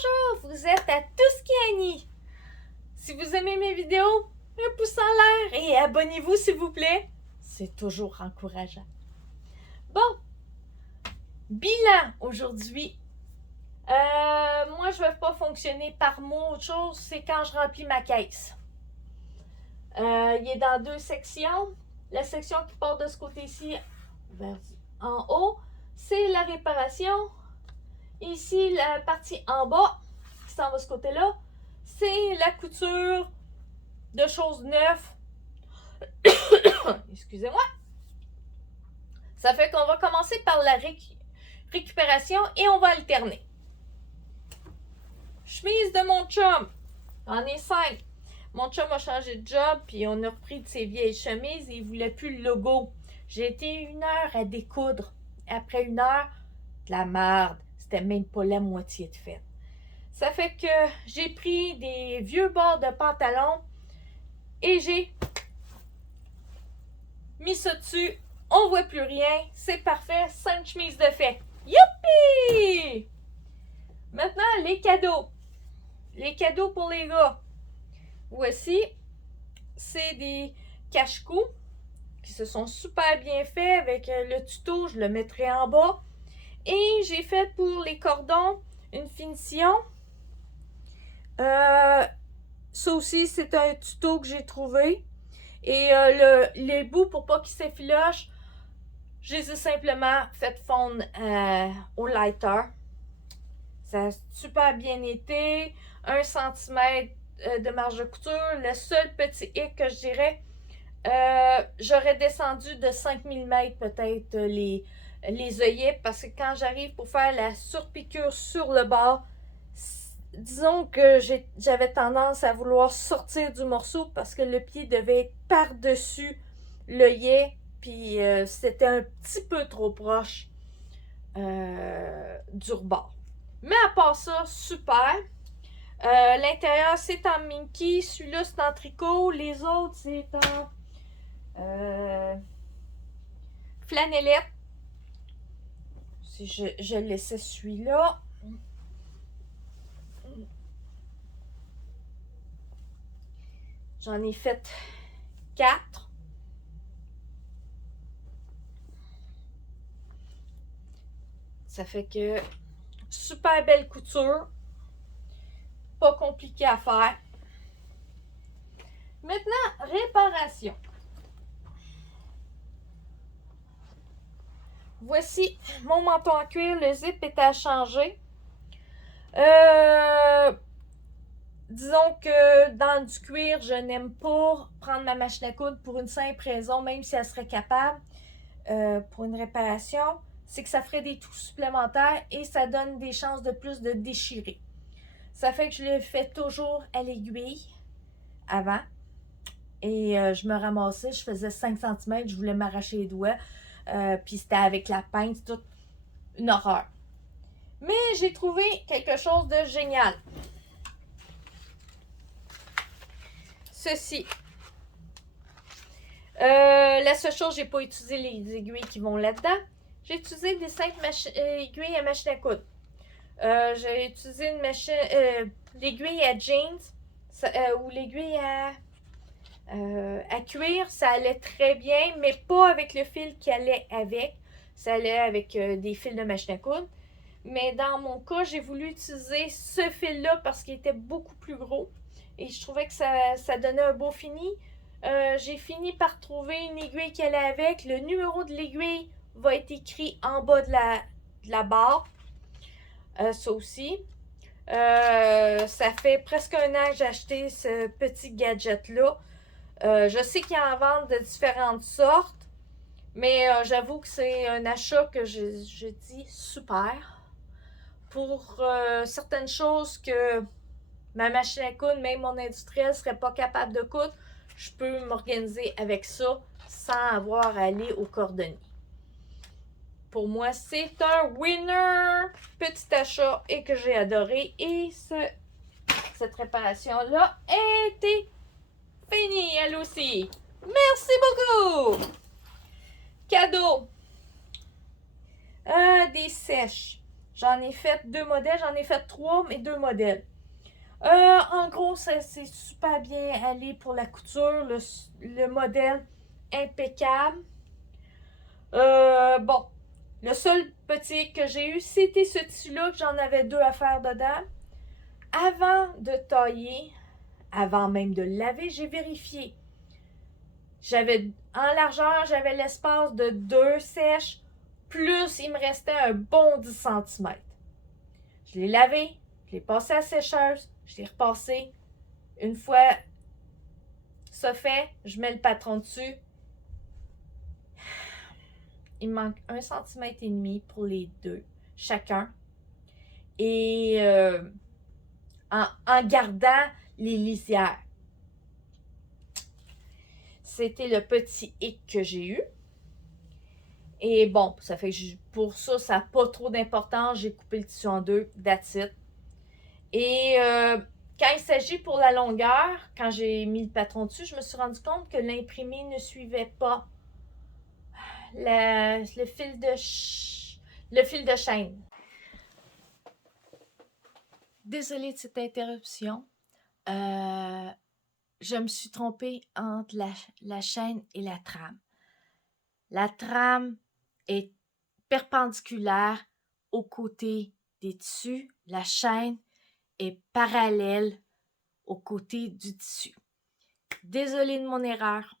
Bonjour, vous êtes à Tuscany. Si vous aimez mes vidéos, un pouce en l'air et abonnez-vous s'il vous plaît. C'est toujours encourageant. Bon, bilan aujourd'hui. Moi, je ne vais pas fonctionner par mot. Autre chose, c'est quand je remplis ma caisse. Il est dans deux sections. La section qui part de ce côté-ci, en haut, c'est la réparation. Ici, la partie en bas, qui s'en va de ce côté-là, c'est la couture de choses neuves. Excusez-moi. Ça fait qu'on va commencer par la récupération et on va alterner. Chemise de mon chum. J'en ai 5. Mon chum a changé de job, puis on a repris de ses vieilles chemises et il ne voulait plus le logo. J'ai été 1 heure à découdre. Après 1 heure, de la merde. C'était même pas la moitié de fait. Ça fait que j'ai pris des vieux bords de pantalon et j'ai mis ça dessus. On voit plus rien. C'est parfait. 5 chemises de fait. Youpi! Maintenant, les cadeaux. Les cadeaux pour les gars. Voici. C'est des cache-cou qui se sont super bien faits avec le tuto. Je le mettrai en bas. Et j'ai fait pour les cordons une finition. Ça aussi, c'est un tuto que j'ai trouvé. Et les bouts, pour pas qu'ils s'effilochent, je les ai simplement fait fondre au lighter. Ça a super bien été. 1 cm de marge de couture. Le seul petit hic que je dirais, j'aurais descendu de 5 mm peut-être les œillets parce que quand j'arrive pour faire la surpiqûre sur le bord, disons que j'avais tendance à vouloir sortir du morceau parce que le pied devait être par-dessus l'œillet, puis c'était un petit peu trop proche du rebord. Mais à part ça, super. L'intérieur, c'est en minky. Celui-là, c'est en tricot. Les autres, c'est en flanellette. Si je laissais celui-là. J'en ai fait 4. Ça fait que super belle couture. Pas compliqué à faire. Maintenant, réparation. Voici mon manteau en cuir. Le zip est à changer. Disons que dans du cuir, je n'aime pas prendre ma machine à coudre pour une simple raison, même si elle serait capable pour une réparation, c'est que ça ferait des trous supplémentaires et ça donne des chances de plus de déchirer. Ça fait que je le fais toujours à l'aiguille avant et je me ramassais, je faisais 5 cm, je voulais m'arracher les doigts, puis c'était avec la pince, toute une horreur. Mais j'ai trouvé quelque chose de génial. Ceci. La seule chose, j'ai pas utilisé les aiguilles qui vont là-dedans. J'ai utilisé des simples aiguilles à machine à coudre. J'ai utilisé une machine, l'aiguille à jeans ou l'aiguille à cuir. Ça allait très bien, mais pas avec le fil qui allait avec. Ça allait avec des fils de machine à coudre. Mais dans mon cas, j'ai voulu utiliser ce fil-là parce qu'il était beaucoup plus gros. Et je trouvais que ça donnait un beau fini. J'ai fini par trouver une aiguille qui allait avec. Le numéro de l'aiguille va être écrit en bas de la barre. Ça aussi. Ça fait presque 1 an que j'ai acheté ce petit gadget-là. Je sais qu'il y en vendent de différentes sortes. Mais j'avoue que c'est un achat que je dis super. Pour certaines choses que ma machine à coudre, même mon industriel ne serait pas capable de coudre, je peux m'organiser avec ça sans avoir à aller au cordonnier. Pour moi, c'est un winner! Petit achat et que j'ai adoré. Et cette réparation-là a été finie, elle aussi. Merci beaucoup! Cadeau! Des sèches. J'en ai fait 2 modèles, j'en ai fait 3, mais 2 modèles. En gros, c'est super bien allé pour la couture, le modèle impeccable. Bon, le seul petit que j'ai eu, c'était ce tissu-là, que j'en avais 2 à faire dedans. Avant de tailler, avant même de le laver, j'ai vérifié. En largeur, j'avais l'espace de 2 sèches, plus il me restait un bon 10 cm. Je l'ai lavé, je l'ai passé à la sécheuse, je l'ai repassé. Une fois ça fait, je mets le patron dessus. Il me manque 1,5 cm pour les deux, chacun. Et en gardant les lisières. C'était le petit hic que j'ai eu. Et bon, ça fait que pour ça n'a pas trop d'importance. J'ai coupé le tissu en 2, that's it. Et quand il s'agit pour la longueur, quand j'ai mis le patron dessus, je me suis rendu compte que l'imprimé ne suivait pas le fil de chaîne. Désolée de cette interruption. Je me suis trompée entre la chaîne et la trame. La trame est perpendiculaire aux côtés des tissus. La chaîne est parallèle aux côtés du tissu. Désolée de mon erreur.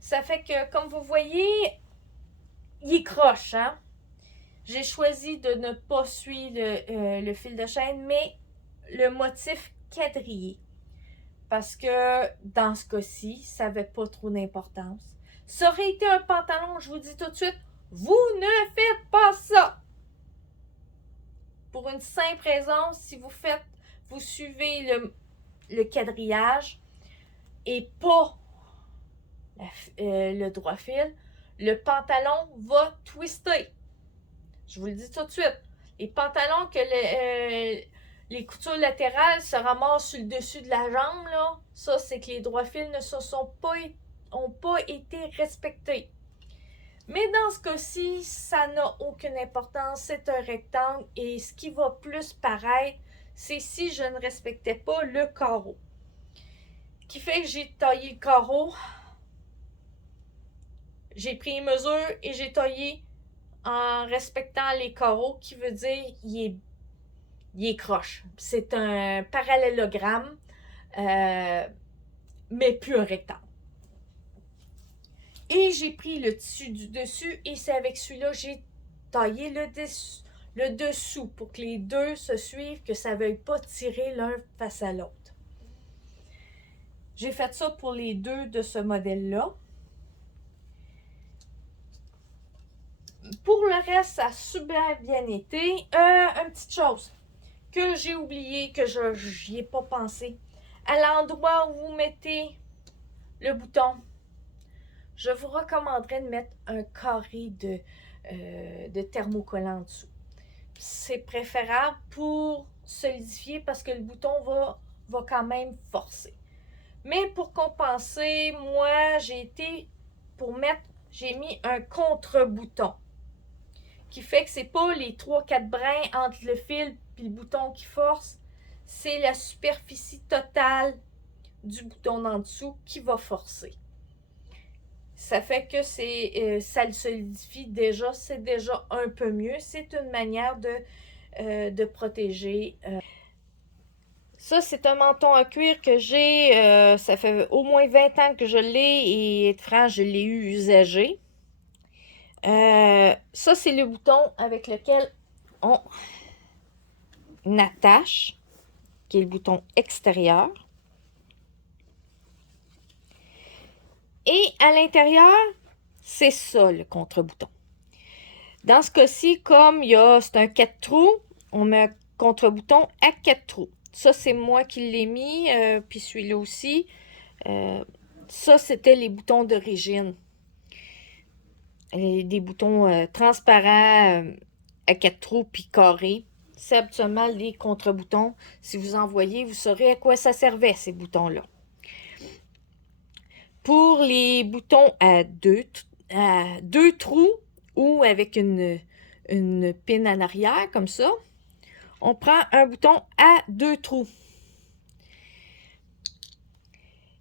Ça fait que, comme vous voyez, il est croche, hein? J'ai choisi de ne pas suivre le fil de chaîne, mais le motif quadrillé. Parce que, dans ce cas-ci, ça n'avait pas trop d'importance. Ça aurait été un pantalon, je vous dis tout de suite, vous ne faites pas ça! Pour une simple raison, si vous suivez le quadrillage et pas le droit fil, le pantalon va twister. Je vous le dis tout de suite. Les pantalons que les coutures latérales se ramassent sur le dessus de la jambe, là, ça, c'est que les droits fils n'ont pas été respectés. Mais dans ce cas-ci, ça n'a aucune importance. C'est un rectangle et ce qui va plus paraître, c'est si je ne respectais pas le carreau. Qui fait que j'ai taillé le carreau. J'ai pris les mesures et j'ai taillé en respectant les carreaux, qui veut dire il est croche. C'est un parallélogramme, mais plus un rectangle. Et j'ai pris le tissu du dessus et c'est avec celui-là que j'ai taillé le dessous pour que les deux se suivent, que ça ne veuille pas tirer l'un face à l'autre. J'ai fait ça pour les deux de ce modèle-là. Pour le reste, ça a super bien été. Une petite chose que j'ai oublié, que je n'y ai pas pensé. À l'endroit où vous mettez le bouton, je vous recommanderais de mettre un carré de thermocollant en dessous. C'est préférable pour solidifier parce que le bouton va quand même forcer. Mais pour compenser, moi, j'ai mis un contre-bouton qui fait que c'est pas les 3-4 brins entre le fil et le bouton qui force, c'est la superficie totale du bouton en dessous qui va forcer. Ça fait que ça le solidifie déjà, c'est déjà un peu mieux. C'est une manière de protéger. Ça, c'est un menton à cuir que j'ai, ça fait au moins 20 ans que je l'ai et être franc, je l'ai eu usagé. Ça, c'est le bouton avec lequel on attache, qui est le bouton extérieur. Et à l'intérieur, c'est ça le contre-bouton. Dans ce cas-ci, comme c'est un 4 trous, on met un contre-bouton à 4 trous. Ça, c'est moi qui l'ai mis, puis celui-là aussi. Ça, c'était les boutons d'origine. Des boutons transparents à 4 trous puis carrés. C'est habituellement les contre-boutons. Si vous en voyez, vous saurez à quoi ça servait, ces boutons-là. Pour les boutons à deux trous ou avec une une pin en arrière, comme ça. On prend un bouton à 2 trous.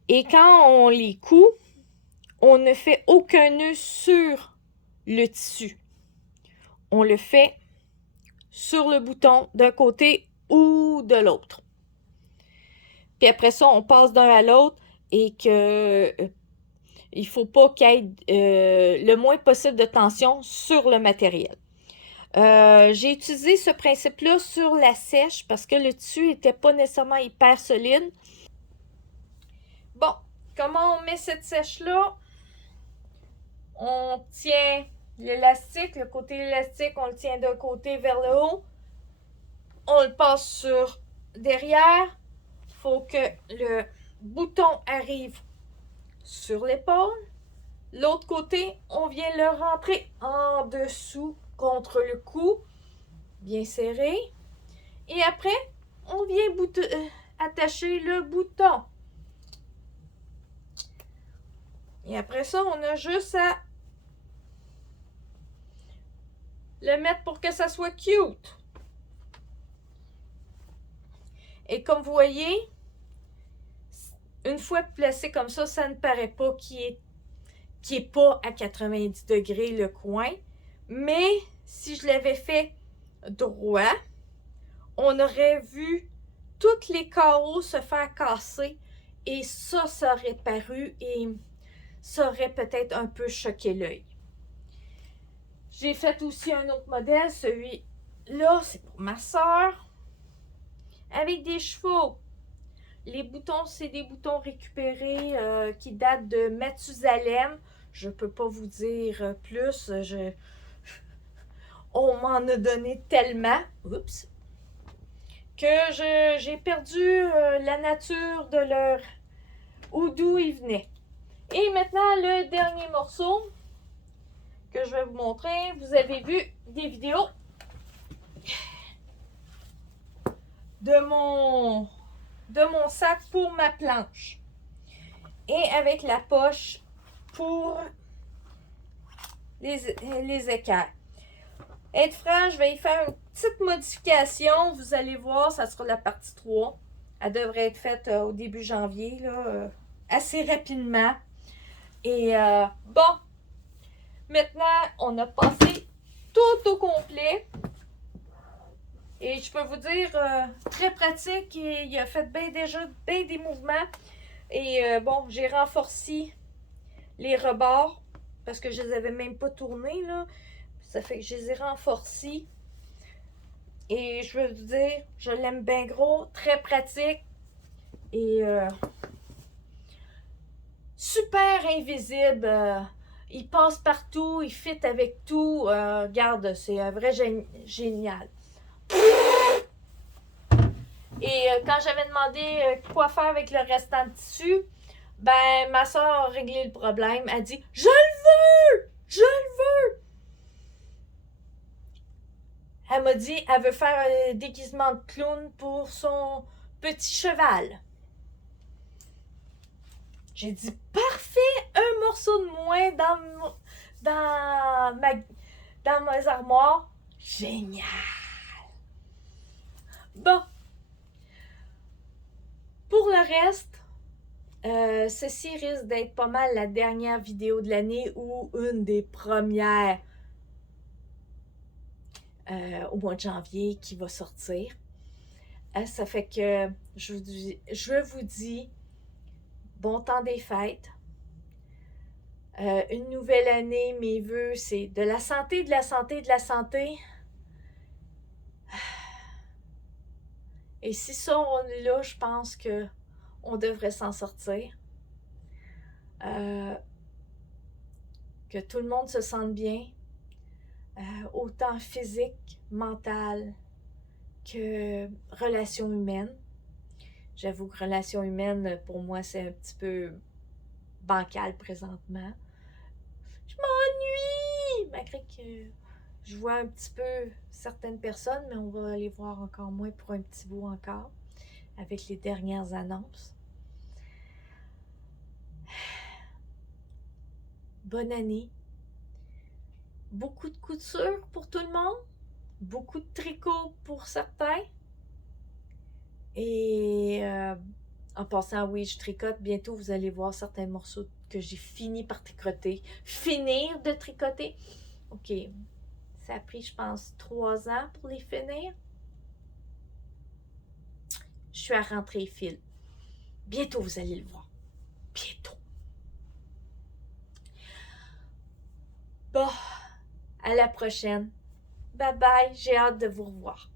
Et quand on les coud, on ne fait aucun nœud sur le tissu. On le fait sur le bouton d'un côté ou de l'autre. Puis après ça, on passe d'un à l'autre et que il ne faut pas qu'il y ait le moins possible de tension sur le matériel. J'ai utilisé ce principe-là sur la sèche parce que le tissu n'était pas nécessairement hyper solide. Bon, comment on met cette sèche-là? On tient l'élastique, le côté élastique, on le tient d'un côté vers le haut. On le passe sur derrière. Il faut que le bouton arrive sur l'épaule. L'autre côté, on vient le rentrer en dessous contre le cou, bien serré. Et après, on vient attacher le bouton. Et après ça, on a juste à le mettre pour que ça soit cute. Et comme vous voyez, une fois placé comme ça ne paraît pas qu'il est pas à 90 degrés le coin. Mais si je l'avais fait droit, on aurait vu tous les carreaux se faire casser et ça aurait paru et ça aurait peut-être un peu choqué l'œil. J'ai fait aussi un autre modèle, celui-là, c'est pour ma soeur, avec des chevaux. Les boutons, c'est des boutons récupérés qui datent de Mathusalem. Je ne peux pas vous dire plus. On m'en a donné tellement. Oups. Que j'ai perdu la nature de leur... ou d'où ils venaient. Et maintenant, le dernier morceau que je vais vous montrer. Vous avez vu des vidéos de mon sac pour ma planche. Et avec la poche pour les équerres. Être franc, je vais y faire une petite modification. Vous allez voir, ça sera la partie 3. Elle devrait être faite au début janvier, là, assez rapidement. Et bon, maintenant, on a passé tout au complet. Et je peux vous dire, très pratique. Et il a fait déjà bien des mouvements. Et bon, j'ai renforcé les rebords parce que je les avais même pas tournés, là. Ça fait que je les ai renforcés. Et je veux vous dire, je l'aime bien gros, très pratique. Et super invisible. Il passe partout, il fit avec tout. Regarde, c'est un vrai génial. Et quand j'avais demandé quoi faire avec le restant de tissu, ben ma soeur a réglé le problème. Elle dit « Je le veux! Je le veux! » Elle m'a dit elle veut faire un déguisement de clown pour son petit cheval. J'ai dit parfait, un morceau de moins dans mes armoires. Génial! Bon. Pour le reste, ceci risque d'être pas mal la dernière vidéo de l'année ou une des premières au mois de janvier qui va sortir. Ça fait que je vous dis bon temps des fêtes. Une nouvelle année, mes vœux, c'est de la santé, de la santé, de la santé. Et si ça, on est là, je pense que on devrait s'en sortir. Que tout le monde se sente bien, autant physique, mental que relations humaines. J'avoue que relations humaines, pour moi, c'est un petit peu bancal présentement. Je m'ennuie! Malgré que je vois un petit peu certaines personnes, mais on va les voir encore moins pour un petit bout encore, avec les dernières annonces. Bonne année. beaucoup de couture pour tout le monde, beaucoup de tricot pour certains. Et en passant, oui, je tricote. Bientôt, vous allez voir certains morceaux que j'ai fini par tricoter. Finir de tricoter. OK. Ça a pris, je pense, 3 ans pour les finir. Je suis à rentrer fil. Bientôt, vous allez le voir. Bientôt. Bon, à la prochaine. Bye bye, j'ai hâte de vous revoir.